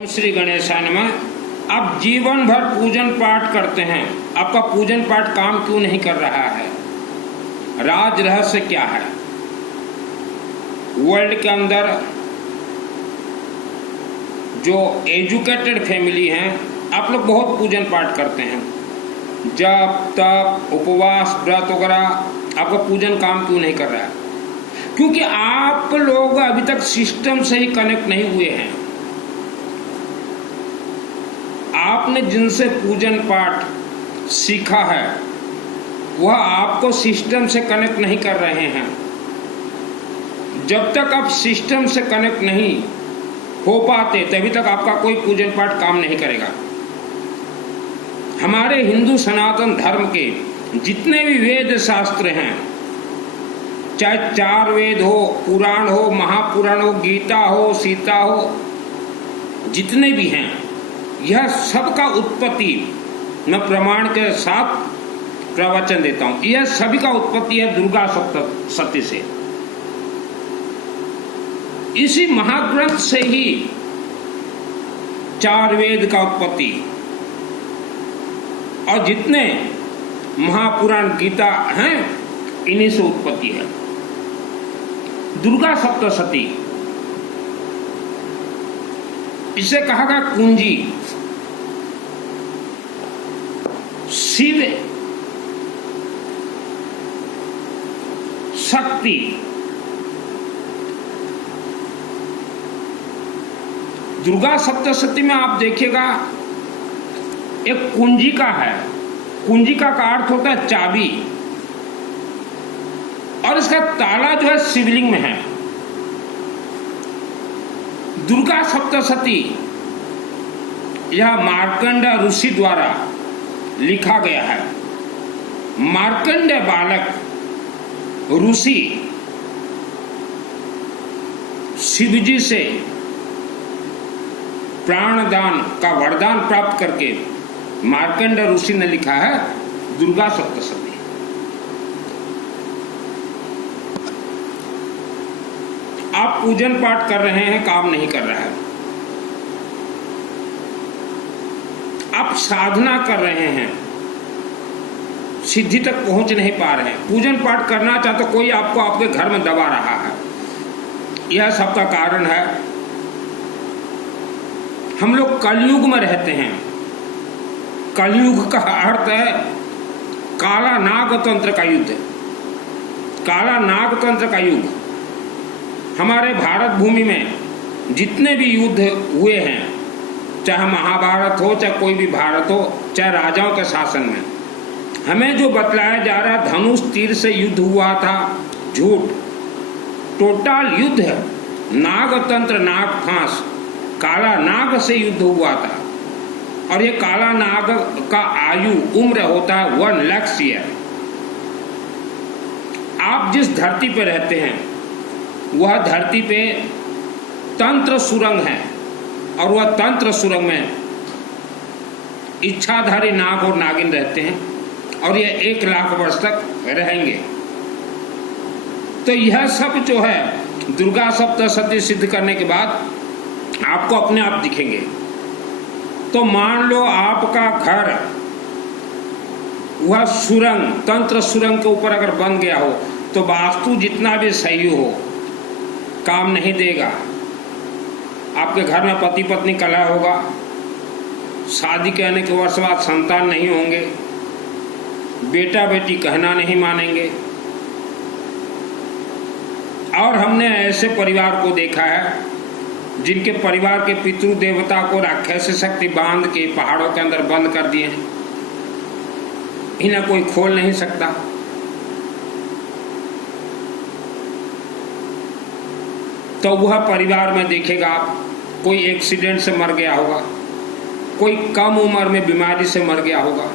श्री गणेशाय नमः। आप जीवन भर पूजन पाठ करते हैं, आपका पूजन पाठ काम क्यों नहीं कर रहा है? राज रहस्य क्या है? वर्ल्ड के अंदर जो एजुकेटेड फैमिली हैं, आप लोग बहुत पूजन पाठ करते हैं, जप तप उपवास व्रत वगैरह, आपका पूजन काम क्यों नहीं कर रहा है? क्योंकि आप लोग अभी तक सिस्टम से ही कनेक्ट नहीं हुए हैं। आपने जिनसे पूजन पाठ सीखा है वह आपको सिस्टम से कनेक्ट नहीं कर रहे हैं। जब तक आप सिस्टम से कनेक्ट नहीं हो पाते तभी तक आपका कोई पूजन पाठ काम नहीं करेगा। हमारे हिंदू सनातन धर्म के जितने भी वेद शास्त्र हैं, चाहे 4 वेद हो, पुराण हो, महापुराण हो, गीता हो, सीता हो, जितने भी हैं, यह सबका उत्पत्ति मैं प्रमाण के साथ प्रवचन देता हूं। यह सभी का उत्पत्ति है दुर्गा सप्तशती से। इसी महाग्रंथ से ही 4 वेद का उत्पत्ति और जितने महापुराण गीता हैं इन्हीं से उत्पत्ति है। दुर्गा सप्तशती इसे कहा गया कुंजी। शिव शक्ति दुर्गा सप्तशती में आप देखिएगा एक कुंजिका है। कुंजिका का अर्थ होता है चाबी, और इसका ताला जो है शिवलिंग में है। दुर्गा सप्तशती यह मार्कंड ऋषि द्वारा लिखा गया है। मार्कंड बालक ऋषि शिवजी से प्राणदान का वरदान प्राप्त करके मार्कंड ऋषि ने लिखा है दुर्गा सप्तशती। आप पूजन पाठ कर रहे हैं, काम नहीं कर रहा है। आप साधना कर रहे हैं, सिद्धि तक पहुंच नहीं पा रहे हैं। पूजन पाठ करना चाहते कोई आपको आपके घर में दबा रहा है। यह सबका कारण है हम लोग कलयुग में रहते हैं। कलयुग का अर्थ है काला नाग तंत्र का युद्ध, काला नाग तंत्र का युग। हमारे भारत भूमि में जितने भी युद्ध हुए हैं, चाहे महाभारत हो, चाहे कोई भी भारत हो, चाहे राजाओं के शासन में, हमें जो बतलाया जा रहा है धनुष तीर से युद्ध हुआ था, झूठ। टोटल युद्ध है नागतंत्र, नाग फांस, काला नाग से युद्ध हुआ था। और ये काला नाग का आयु उम्र होता है 1 लाख ईयर। आप जिस धरती पे रहते हैं वह धरती पे तंत्र सुरंग है, और वह तंत्र सुरंग में इच्छाधारी नाग और नागिन रहते हैं, और ये 1 लाख वर्ष तक रहेंगे। तो यह सब जो है दुर्गा सप्तशती सिद्ध करने के बाद आपको अपने आप दिखेंगे। तो मान लो आपका घर वह सुरंग, तंत्र सुरंग के ऊपर अगर बन गया हो तो वास्तु जितना भी सही हो काम नहीं देगा। आपके घर में पति पत्नी कलह होगा, शादी कहने के वर्ष बाद संतान नहीं होंगे, बेटा बेटी कहना नहीं मानेंगे। और हमने ऐसे परिवार को देखा है जिनके परिवार के पितृ देवता को राक्षस शक्ति बांध के पहाड़ों के अंदर बंद कर दिए हैं, इन्हें कोई खोल नहीं सकता। तो वह परिवार में देखेगा आप, कोई एक्सीडेंट से मर गया होगा, कोई कम उम्र में बीमारी से मर गया होगा,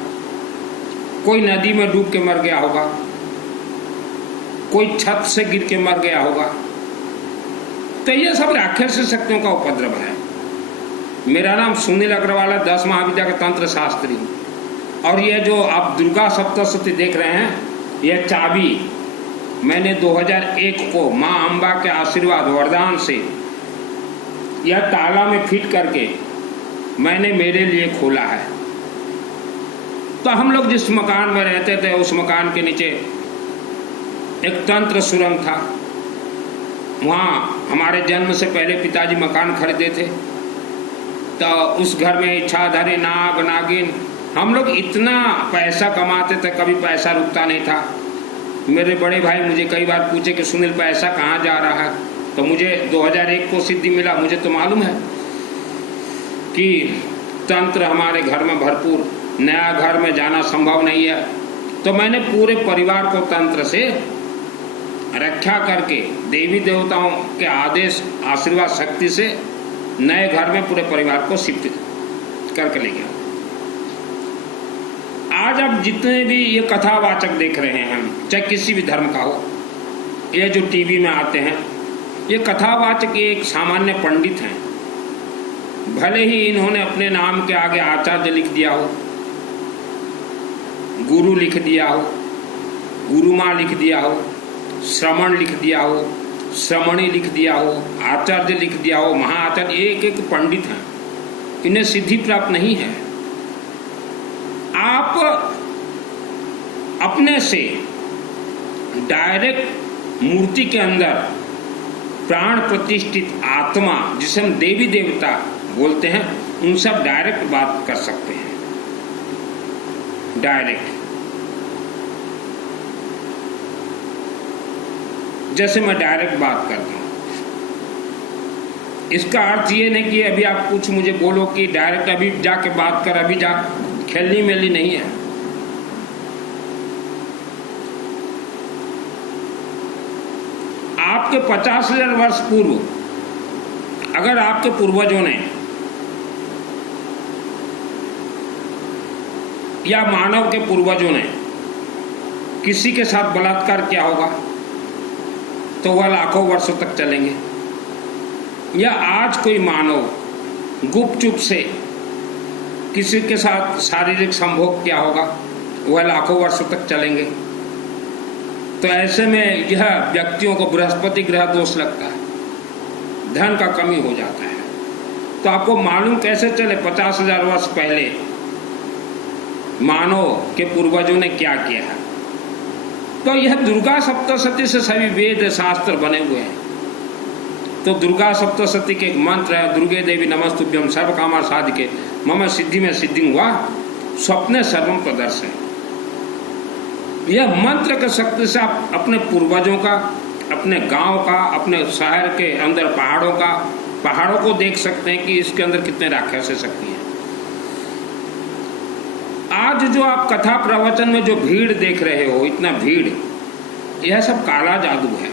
कोई नदी में डूब के मर गया होगा, कोई छत से गिर के मर गया होगा। तो ये सब राक्षस शक्तियों का उपद्रव है। मेरा नाम सुनील अग्रवाल है, 10 महाविद्या का तंत्र शास्त्री। और ये जो आप दुर्गा सप्तशती देख रहे हैं, यह चाबी मैंने 2001 को माँ अम्बा के आशीर्वाद वरदान से यह ताला में फिट करके मैंने मेरे लिए खोला है। तो हम लोग जिस मकान में रहते थे उस मकान के नीचे एक तंत्र सुरंग था। वहाँ हमारे जन्म से पहले पिताजी मकान खरीदे थे। तो उस घर में इच्छाधारी नाग नागिन, हम लोग इतना पैसा कमाते थे, कभी पैसा रुकता नहीं था। मेरे बड़े भाई मुझे कई बार पूछे कि सुनील पैसा कहाँ जा रहा है, तो मुझे 2001 को सिद्धि मिला। मुझे तो मालूम है कि तंत्र हमारे घर में भरपूर, नया घर में जाना संभव नहीं है। तो मैंने पूरे परिवार को तंत्र से रक्षा करके देवी देवताओं के आदेश आशीर्वाद शक्ति से नए घर में पूरे परिवार को शिफ्ट करके ले गया। आज आप जितने भी ये कथावाचक देख रहे हैं, चाहे किसी भी धर्म का हो, ये जो टीवी में आते हैं, ये कथावाचक एक सामान्य पंडित हैं। भले ही इन्होंने अपने नाम के आगे आचार्य लिख दिया हो, गुरु लिख दिया हो, गुरुमा लिख दिया हो, श्रमण लिख दिया हो, श्रमणी लिख दिया हो, आचार्य लिख दिया हो, महाआचार्य, एक एक पंडित हैं। इन्हें सिद्धि प्राप्त नहीं है। आप अपने से डायरेक्ट मूर्ति के अंदर प्राण प्रतिष्ठित आत्मा, जिसे हम देवी देवता बोलते हैं, उनसे आप डायरेक्ट बात कर सकते हैं। डायरेक्ट, जैसे मैं डायरेक्ट बात करता हूं। इसका अर्थ ये नहीं कि अभी आप कुछ मुझे बोलो कि डायरेक्ट अभी जाके बात कर, अभी जा खेलनी मेली नहीं है। आपके 50,000 वर्ष पूर्व अगर आपके पूर्वजों ने या मानव के पूर्वजों ने किसी के साथ बलात्कार किया होगा तो वह लाखों वर्षों तक चलेंगे। या आज कोई मानव गुपचुप से किसी के साथ शारीरिक संभोग किया होगा, वह लाखों वर्षों तक चलेंगे। तो ऐसे में यह व्यक्तियों को बृहस्पति ग्रह दोष लगता है, धन का कमी हो जाता है। तो आपको मालूम कैसे चले 50,000 वर्ष पहले मानव के पूर्वजों ने क्या किया है? तो यह दुर्गा सप्तशती से सभी वेद शास्त्र बने हुए हैं। तो दुर्गा सप्तशती के एक मंत्र है, दुर्गे देवी नमस्तुभ्यं सर्व कामा साधिके मम सिद्धि में सिद्धि हुआ स्वप्ने सर्वम प्रदर्शय। यह मंत्र के शक्ति से आप अपने पूर्वजों का, अपने गांव का, अपने शहर के अंदर पहाड़ों को देख सकते हैं कि इसके अंदर कितने राक्षस शक्ति है। आज जो आप कथा प्रवचन में जो भीड़ देख रहे हो, इतना भीड़, यह सब काला जादू है।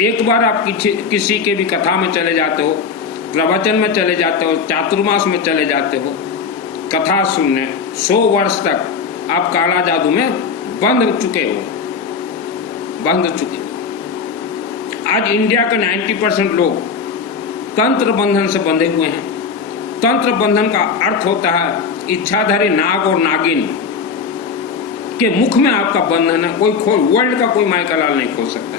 एक बार आप किसी के भी कथा में चले जाते हो, प्रवचन में चले जाते हो, चातुर्मास में चले जाते हो, कथा सुनने, 100 वर्ष तक आप काला जादू में बंध चुके हो। आज इंडिया के 90% लोग तंत्र बंधन से बंधे हुए हैं। तंत्र बंधन का अर्थ होता है इच्छाधारी नाग और नागिन के मुख में आपका बंधन है। कोई वर्ल्ड का कोई माइकालाल नहीं खोल सकता।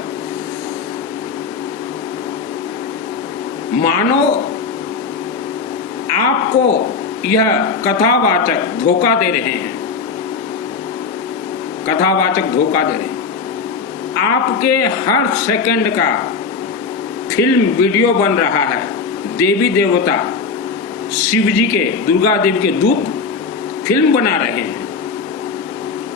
मानो आपको यह कथावाचक धोखा दे रहे हैं, कथावाचक धोखा दे रहे हैं। आपके हर सेकंड का फिल्म वीडियो बन रहा है। देवी देवता शिव जी के, दुर्गा देवी के दूत फिल्म बना रहे हैं।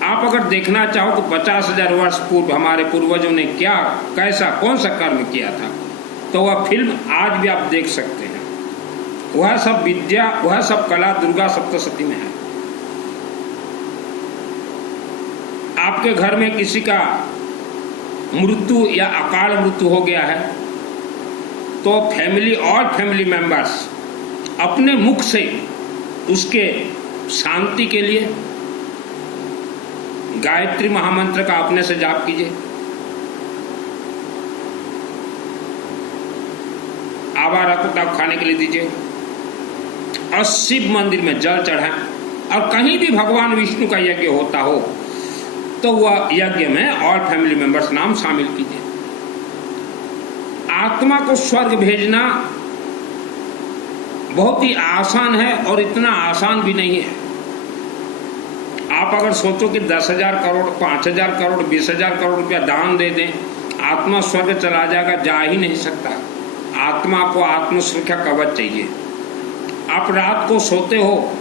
आप अगर देखना चाहो तो 50,000 वर्ष पूर्व हमारे पूर्वजों ने क्या, कैसा, कौन सा कर्म किया था, तो वह फिल्म आज भी आप देख सकते हैं। वह सब विद्या, वह सब कला दुर्गा सप्तशती में है। आपके घर में किसी का मृत्यु या अकाल मृत्यु हो गया है तो फैमिली मेंबर्स अपने मुख से उसके शांति के लिए गायत्री महामंत्र का अपने से जाप कीजिए। आवारा को तब खाने के लिए दीजिए और शिव मंदिर में जल चढ़ाएं। और कहीं भी भगवान विष्णु का यज्ञ होता हो तो वह यज्ञ में ऑल फैमिली मेंबर्स नाम शामिल कीजिए। आत्मा को स्वर्ग भेजना बहुत ही आसान है और इतना आसान भी नहीं है। आप अगर सोचो कि 10,000 करोड़, 5,000 करोड़, 20,000 करोड़ रुपया दान दे दें, आत्मा स्वर्ग चला जाएगा, जा ही नहीं सकता। आत्मा को आत्म सुरक्षा कवच चाहिए। आप रात को सोते हो,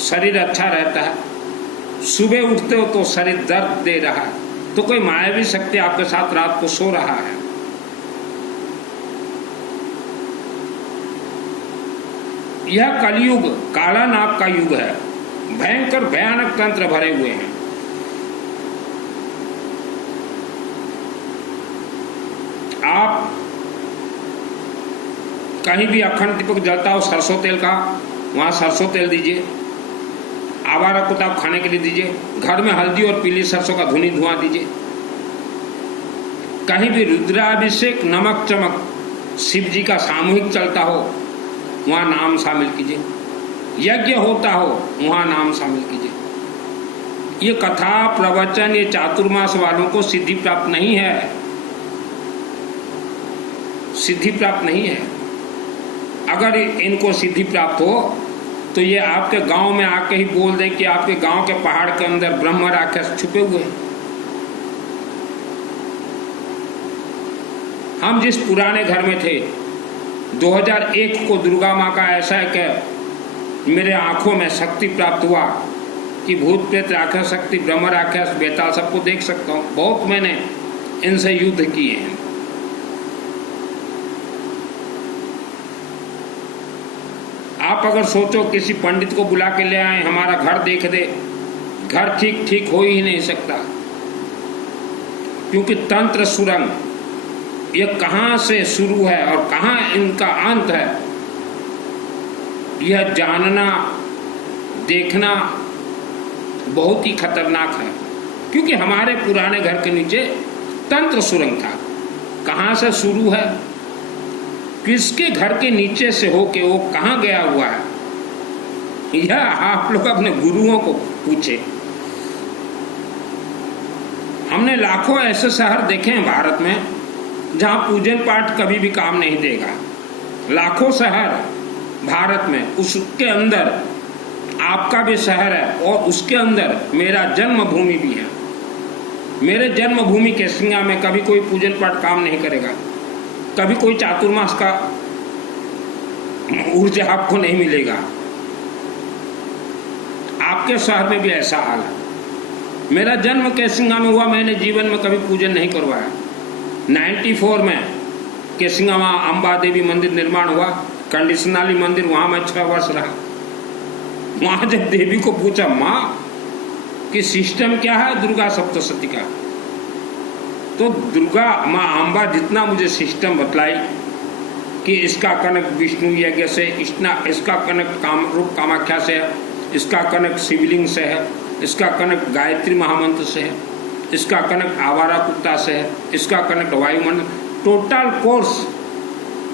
शरीर अच्छा रहता है, सुबह उठते हो तो शरीर दर्द दे रहा है, तो कोई मायावी शक्ति आपके साथ रात को सो रहा है। यह कलयुग काला नाग का युग है। भयंकर भयानक तंत्र भरे हुए हैं। आप कहीं भी अखंड दीपक जलता हो सरसों तेल का, वहां सरसों तेल दीजिए। आवारा कुत्ता खाने के लिए दीजिए। घर में हल्दी और पीली सरसों का धुनी धुआं दीजिए। कहीं भी रुद्राभिषेक, नमक चमक शिव जी का सामूहिक चलता हो, वहां नाम शामिल कीजिए। यज्ञ होता हो, वहां नाम शामिल कीजिए। ये कथा प्रवचन, ये चातुर्मास वालों को सिद्धि प्राप्त नहीं है, सिद्धि प्राप्त नहीं है। अगर इनको सिद्धि प्राप्त हो तो ये आपके गांव में आके ही बोल दें कि आपके गांव के पहाड़ के अंदर ब्रह्म राक्षस छुपे हुए हैं। हम जिस पुराने घर में थे, 2001 को दुर्गा माँ का ऐसा है कि मेरे आंखों में शक्ति प्राप्त हुआ कि भूत प्रेत राक्षस शक्ति, ब्रह्म राक्षस, बेताल सबको देख सकता हूँ। बहुत मैंने इनसे युद्ध किए हैं। आप अगर सोचो किसी पंडित को बुला के ले आए, हमारा घर देख दे, घर ठीक हो ही नहीं सकता। क्योंकि तंत्र सुरंग ये कहाँ से शुरू है और कहाँ इनका अंत है, यह जानना देखना बहुत ही खतरनाक है। क्योंकि हमारे पुराने घर के नीचे तंत्र सुरंग था। कहाँ से शुरू है, किसके घर के नीचे से हो के वो कहाँ गया हुआ है, यह आप लोग अपने गुरुओं को पूछे। हमने लाखों ऐसे शहर देखे हैं भारत में जहाँ पूजन पाठ कभी भी काम नहीं देगा। लाखों शहर भारत में, उसके अंदर आपका भी शहर है और उसके अंदर मेरा जन्मभूमि भी है। मेरे जन्मभूमि केसिंगा में कभी कोई पूजन पाठ काम नहीं करेगा, कभी कोई चातुर्मास का ऊर्जा आपको नहीं मिलेगा। आपके शहर में भी ऐसा हाल है। मेरा जन्म केसिंगा में हुआ, मैंने जीवन में कभी पूजन नहीं करवाया। 94 में केसिंगा में अम्बा देवी मंदिर निर्माण हुआ, कंडीशनली मंदिर, वहां मैं 6 वर्ष रहा। वहां जब देवी को पूछा, माँ कि सिस्टम क्या है दुर्गा सप्तशती का, तो दुर्गा माँ अम्बा जितना मुझे सिस्टम बतलाई कि इसका कनेक्ट विष्णु यज्ञ से, इसका कनेक्ट कामरूप कामाख्या से है, इसका कनेक्ट शिवलिंग से है, इसका कनेक्ट गायत्री महामंत्र से है, इसका कनेक्ट आवारा कुत्ता से है, इसका कनेक्ट वायुमंडल, टोटल कोर्स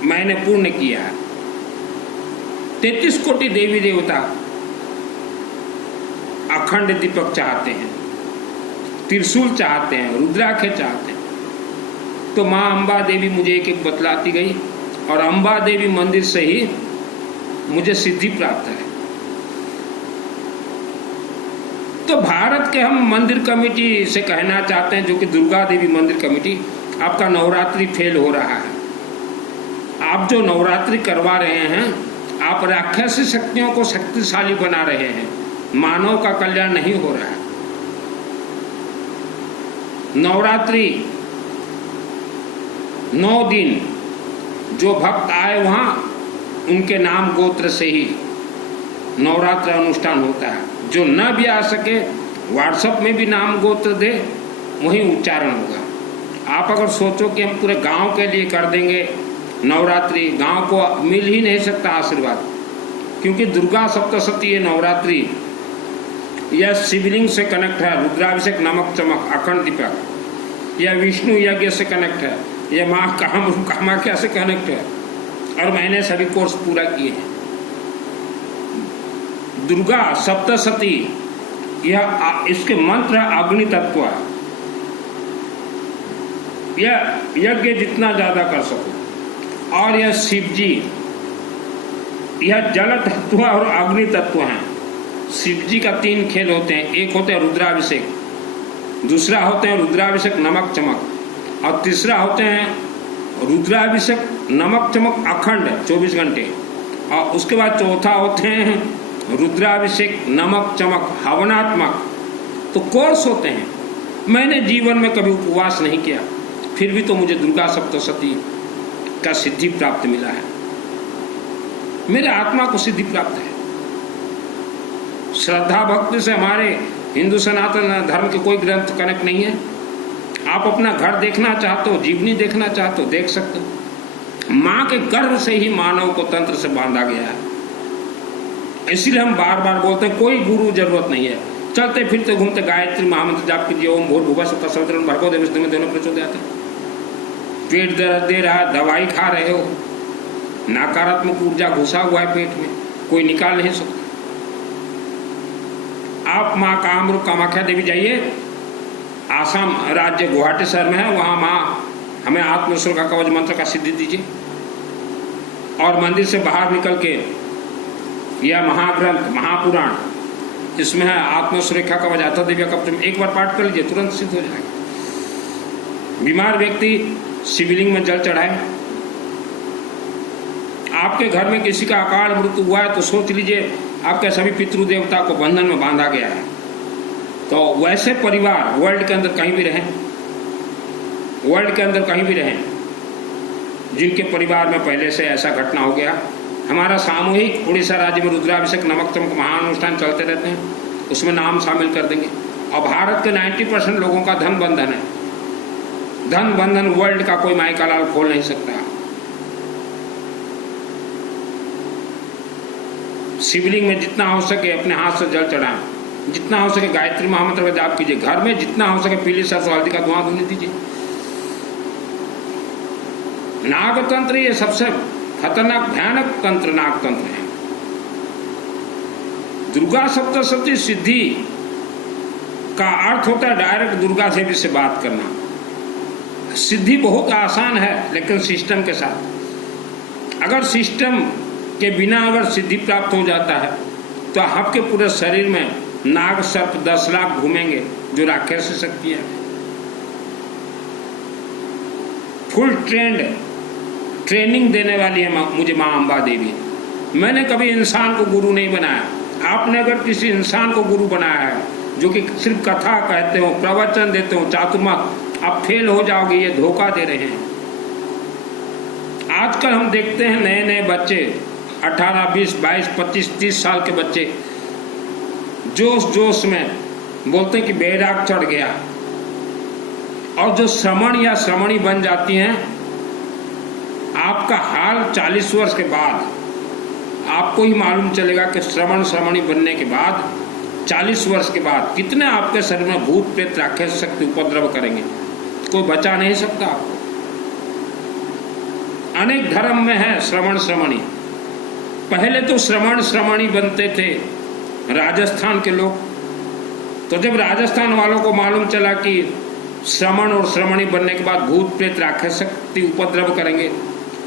मैंने पूर्ण किया है। 33 कोटि देवी देवता अखंड दीपक चाहते हैं, त्रिशूल चाहते हैं, रुद्राक्ष चाहते हैं। तो माँ अम्बा देवी मुझे एक एक बतलाती गई और अम्बा देवी मंदिर से ही मुझे सिद्धि प्राप्त है। तो भारत के हम मंदिर कमेटी से कहना चाहते हैं, जो कि दुर्गा देवी मंदिर कमेटी, आपका नवरात्रि फेल हो रहा है। आप जो नवरात्रि करवा रहे हैं, आप राक्षसी शक्तियों को शक्तिशाली बना रहे हैं, मानव का कल्याण नहीं हो रहा है। नवरात्रि 9 दिन जो भक्त आए वहां उनके नाम गोत्र से ही नवरात्र अनुष्ठान होता है। जो न भी आ सके, व्हाट्सएप में भी नाम गोत्र दे, वहीं उच्चारण होगा। आप अगर सोचो कि हम पूरे गांव के लिए कर देंगे नवरात्रि, गांव को मिल ही नहीं सकता आशीर्वाद। क्योंकि दुर्गा सप्तशती ये नवरात्रि यह शिवलिंग से कनेक्ट है, रुद्राभिषेक, नमक चमक, अखंड दीपक, यह विष्णु यज्ञ से कनेक्ट है, यह माँ कामाख्या से कनेक्ट है। और मैंने सभी कोर्स पूरा किए हैं। दुर्गा सप्तशती यह इसके मंत्र अग्नि तत्व है। यह यज्ञ जितना ज्यादा कर सको। और यह शिव जी यह जल तत्व और अग्नि तत्व हैं। शिव जी का 3 खेल होते हैं। एक होते हैं रुद्राभिषेक, दूसरा होते हैं रुद्राभिषेक नमक चमक, और तीसरा होते हैं रुद्राभिषेक नमक चमक अखंड 24 घंटे, और उसके बाद चौथा होते हैं रुद्राभिषेक नमक चमक हवनात्मक। तो कोर्स होते हैं। मैंने जीवन में कभी उपवास नहीं किया, फिर भी तो मुझे दुर्गा सप्तशती का सिद्धि प्राप्त मिला है। मेरे आत्मा को सिद्धि प्राप्त है। श्रद्धा भक्ति से हमारे हिंदू सनातन धर्म के कोई ग्रंथ कनेक्ट नहीं है। आप अपना घर देखना चाहते हो, जीवनी देखना चाहते हो, देख सकते हो। माँ के गर्भ से ही मानव को तंत्र से बांधा गया है। इसीलिए हम बार बार बोलते हैं कोई गुरु जरूरत नहीं है। चलते फिरते घूमते गायत्री महामंत्र जाप कीजिए, ओम भूर्भुवः स्वः तत्सवितुर्वरेण्यं भर्गो देवस्य धीमहि धियो न प्रचोदयात्। पेट दर्द दे रहा है, दवाई खा रहे हो, नकारात्मक ऊर्जा घुसा हुआ है पेट में, कोई निकाल नहीं सकता। आप माँ कामरूप कामाख्या देवी जाइए, आसाम राज्य गुवाहाटी शहर में है, वहाँ माँ हमें आत्मसुरक्षा कवच मंत्र का सिद्धि दीजिए। और मंदिर से बाहर निकल के यह महाग्रंथ महापुराण, इसमें है आत्मसुरक्षा कवच अथ दिव्य कवचम, एक बार पाठ कर लीजिए, तुरंत सिद्ध हो जाएगा। बीमार व्यक्ति शिवलिंग में जल चढ़ाए। आपके घर में किसी का अकाल मृत्यु हुआ है तो सोच लीजिए आपके सभी पितृ देवता को बंधन में बांधा गया है। तो वैसे परिवार वर्ल्ड के अंदर कहीं भी रहें, वर्ल्ड के अंदर कहीं भी रहें, जिनके परिवार में पहले से ऐसा घटना हो गया। हमारा सामूहिक उड़ीसा राज्य में रुद्राभिषेक नमक चमक महानुष्ठान चलते रहते हैं, उसमें नाम शामिल कर देंगे। और भारत के 90% लोगों का धन बंधन है। धन बंधन वर्ल्ड का कोई माई का लाल खोल नहीं सकता। शिवलिंग में जितना हो सके अपने हाथ से जल चढ़ाएं, जितना हो सके गायत्री महामंत्र का जाप कीजिए, घर में जितना हो सके पीली सरसों हल्दी का धुआं धुनी दीजिए। नागतंत्र ये सबसे खतरनाक भयानक तंत्र नागतंत्र है। दुर्गा सप्तशती सिद्धि का अर्थ होता है डायरेक्ट दुर्गा देवी से बात करना। सिद्धि बहुत आसान है, लेकिन सिस्टम के साथ। अगर सिस्टम के बिना अगर सिद्धि प्राप्त हो जाता है तो आपके पूरे शरीर में नाग सर्प 10 लाख घूमेंगे जो राक्षसी शक्ति है। फुल ट्रेनिंग देने वाली है मुझे माँ अम्बा देवी। मैंने कभी इंसान को गुरु नहीं बनाया। आपने अगर किसी इंसान को गुरु बनाया है जो कि सिर्फ कथा कहते हो, प्रवचन देते हो, चातुर्मास, आप फेल हो जाओगे। ये धोखा दे रहे हैं। आजकल हम देखते हैं नए नए बच्चे 18, 20, 22, 25, 30 साल के बच्चे जोश जोश में बोलते हैं कि बैराग चढ़ गया, और जो श्रमण या श्रमणी बन जाती हैं, आपका हाल 40 वर्ष के बाद आपको ही मालूम चलेगा कि श्रमण श्रमणी बनने के बाद 40 वर्ष के बाद कितने आपके शरीर में भूत प्रेत राक्षस शक्ति उपद्रव करेंगे। कोई बचा नहीं सकता आपको। अनेक धर्म में है श्रमण श्रमणी। पहले तो श्रमण श्रमणी बनते थे राजस्थान के लोग। तो जब राजस्थान वालों को मालूम चला कि श्रमण और श्रमणी बनने के बाद भूत प्रेत राक्षस शक्ति उपद्रव करेंगे,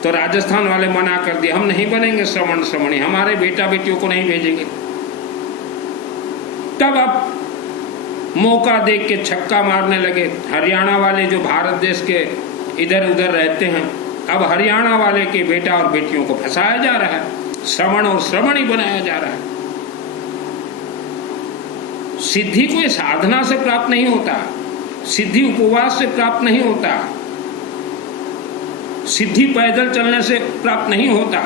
तो राजस्थान वाले मना कर दिए, हम नहीं बनेंगे श्रमण श्रमणी, हमारे बेटा बेटियों को नहीं भेजेंगे। तब अब मौका देख के छक्का मारने लगे। हरियाणा वाले जो भारत देश के इधर उधर रहते हैं, अब हरियाणा वाले के बेटा और बेटियों को फंसाया जा रहा है, श्रमण और श्रमणी बनाया जा रहा है। सिद्धि कोई साधना से प्राप्त नहीं होता, सिद्धि उपवास से प्राप्त नहीं होता, सिद्धि पैदल चलने से प्राप्त नहीं होता,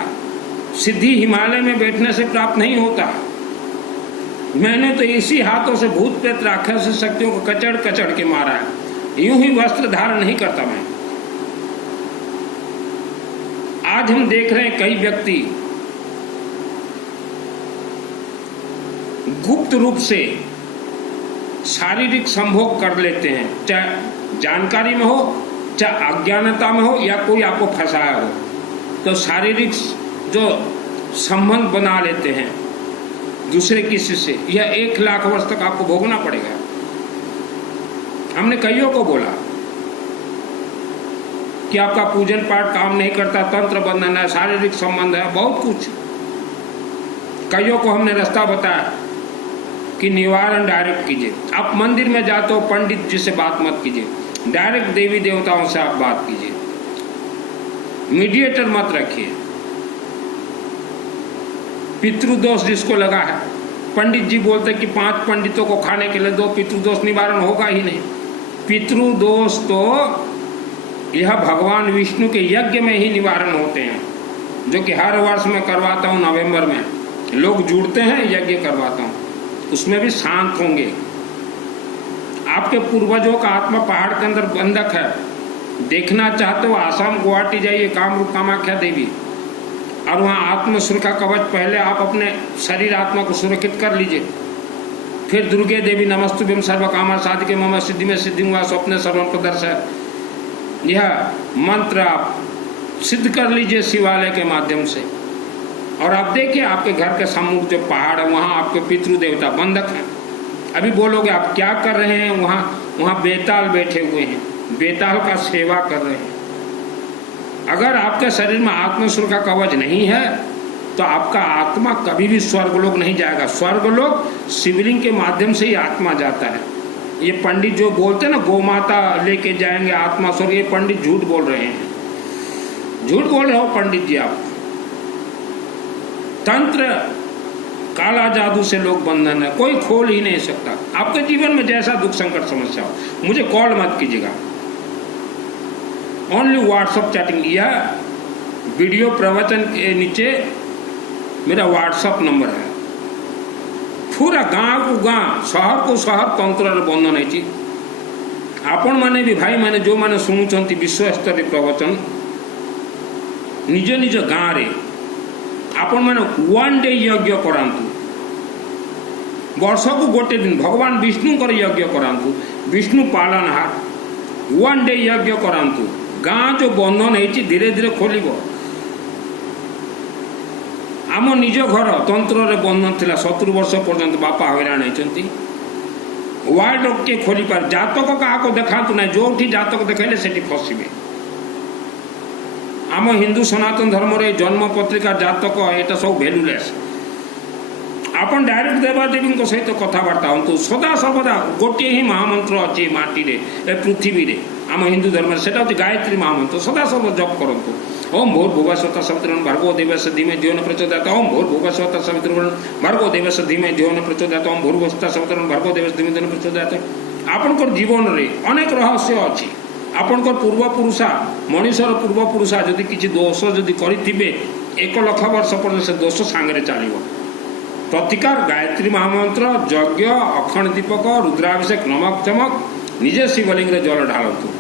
सिद्धि हिमालय में बैठने से प्राप्त नहीं होता। मैंने तो इसी हाथों से भूत प्रेत राक्षस शक्तियों को कचड़ कचड़ के मारा है। यूं ही वस्त्र धारण नहीं करता मैं। आज हम देख रहे हैं कई व्यक्ति गुप्त रूप से शारीरिक संभोग कर लेते हैं, चाहे जानकारी में हो, चाहे अज्ञानता में हो, या कोई आपको फंसाया हो। तो शारीरिक जो संबंध बना लेते हैं दूसरे किसी से, यह 1 लाख वर्ष तक आपको भोगना पड़ेगा। हमने कईयों को बोला कि आपका पूजन पाठ काम नहीं करता, तंत्र बंधन है, शारीरिक संबंध है, बहुत कुछ। कईयों को हमने रास्ता बताया कि निवारण डायरेक्ट कीजिए। आप मंदिर में जाते हो, पंडित जी से बात मत कीजिए, डायरेक्ट देवी देवताओं से आप बात कीजिए, मीडिएटर मत रखिए। पितृदोष जिसको लगा है, पंडित जी बोलते कि 5 पंडितों को खाने के लिए दो, पितृदोष निवारण होगा ही नहीं। पितृदोष तो यह भगवान विष्णु के यज्ञ में ही निवारण होते हैं, जो कि हर वर्ष में करवाता हूँ। नवंबर में लोग जुड़ते हैं, यज्ञ करवाता हूँ, उसमें भी शांत होंगे। आपके पूर्वजों का आत्मा पहाड़ के अंदर बंधक है, देखना चाहते हो आसाम गुवाहाटी जाइए, कामरूप कामाख्या देवी, और वहाँ आत्म सुरक्षा कवच पहले आप अपने शरीर आत्मा को सुरक्षित कर लीजिए। फिर दुर्गे देवी नमस्तुभ्यं सर्व कामा साधिके मम सिद्धि में सिद्धि हुआ स्वप्न सर्वम प्रदर्शय, यह मंत्र आप सिद्ध कर लीजिए शिवालय के माध्यम से। और आप देखिए आपके घर के सम्मुख जो पहाड़ है, वहाँ आपके पितृ देवता बंधक हैं। अभी बोलोगे आप क्या कर रहे हैं, वहाँ बेताल बैठे हुए हैं, बेताल का सेवा कर रहे हैं। अगर आपके शरीर में आत्मसुर का कवच नहीं है तो आपका आत्मा कभी भी स्वर्गलोक नहीं जाएगा। स्वर्गलोक शिवलिंग के माध्यम से ही आत्मा जाता है। ये पंडित जो बोलते हैं ना गोमाता लेके जाएंगे आत्मा स्वर्ग, ये पंडित झूठ बोल रहे हैं, झूठ बोल रहे हो पंडित जी आप। तंत्र काला जादू से लोग बंधन है, कोई खोल ही नहीं सकता। आपके जीवन में जैसा दुख संकट समस्या हो, मुझे कॉल मत कीजिएगा, ओनली व्हाट्सअप चैटिंग। या वीडियो प्रवचन के नीचे मेरा व्हाट्सअप नंबर है। पूरा गाँव को गाँ, शहर को शहर तंत्र बंधन है। आपण मैंने भी भाई मैंने जो मैंने शुणुंट विश्व स्तरीय प्रवचन निज निज गाँव रे आपण मैंने 1 डे यज्ञ करांतु, वर्ष को गोटे दिन भगवान विष्णु कर यज्ञ करांतु, विष्णु पालनहार 1 डे यज्ञ करांतु। गाँ जो बंधन है धीरे धीरे खोल। आम निज घर तंत्र रे बंधन थिला 70 वर्ष पर्यंत बापा हैरान होती। वार्ड के खोली पार जातक क्या देखातु ना, जो जातक देखाइले सेठी फसिबे। आम हिंदू सनातन धर्म रे जन्म पत्रिका जातक एटा सब भैल्यूलेस। आपन डायरेक्ट देवादेवी सहित कथबार्ता हूँ। सदा सर्वदा गोटे ही महामंत्र अच्छी माटी रे ए पृथ्वी रे आम हिंदू धर्म से गायत्री महामंत्र सदा सर्व जप करंतु। ओम भूर्भुवस्वतः सवितुर्वरेण्यं भर्गो देवस्य धीमहि धियो न प्रचोदयात्। ओम भूर्भुवस्वतः सवितुर्वरेण्यं भर्गो देवस्य धीमहि धियो न प्रचोदयात्। ओम भूर्भुवस्वतः सवितुर्वरेण्यं भर्गो देवस्य धीमहि धियो न प्रचोदयात्। आपनकर जीवन रे अनेक रहस्य अछि। आपनकर पूर्वपुरुषा मनीषर पूर्वपुरुषा जदि किछि दोष जदि करिथिबे 1 लाख वर्ष पर्यंत से दोष सांगरे चलिबो। प्रतिकार गायत्री महामंत्र यज्ञ अखंड दीपक रुद्राभिषेक नमक चमक निजे शिवलिंग रे जल ढालतु।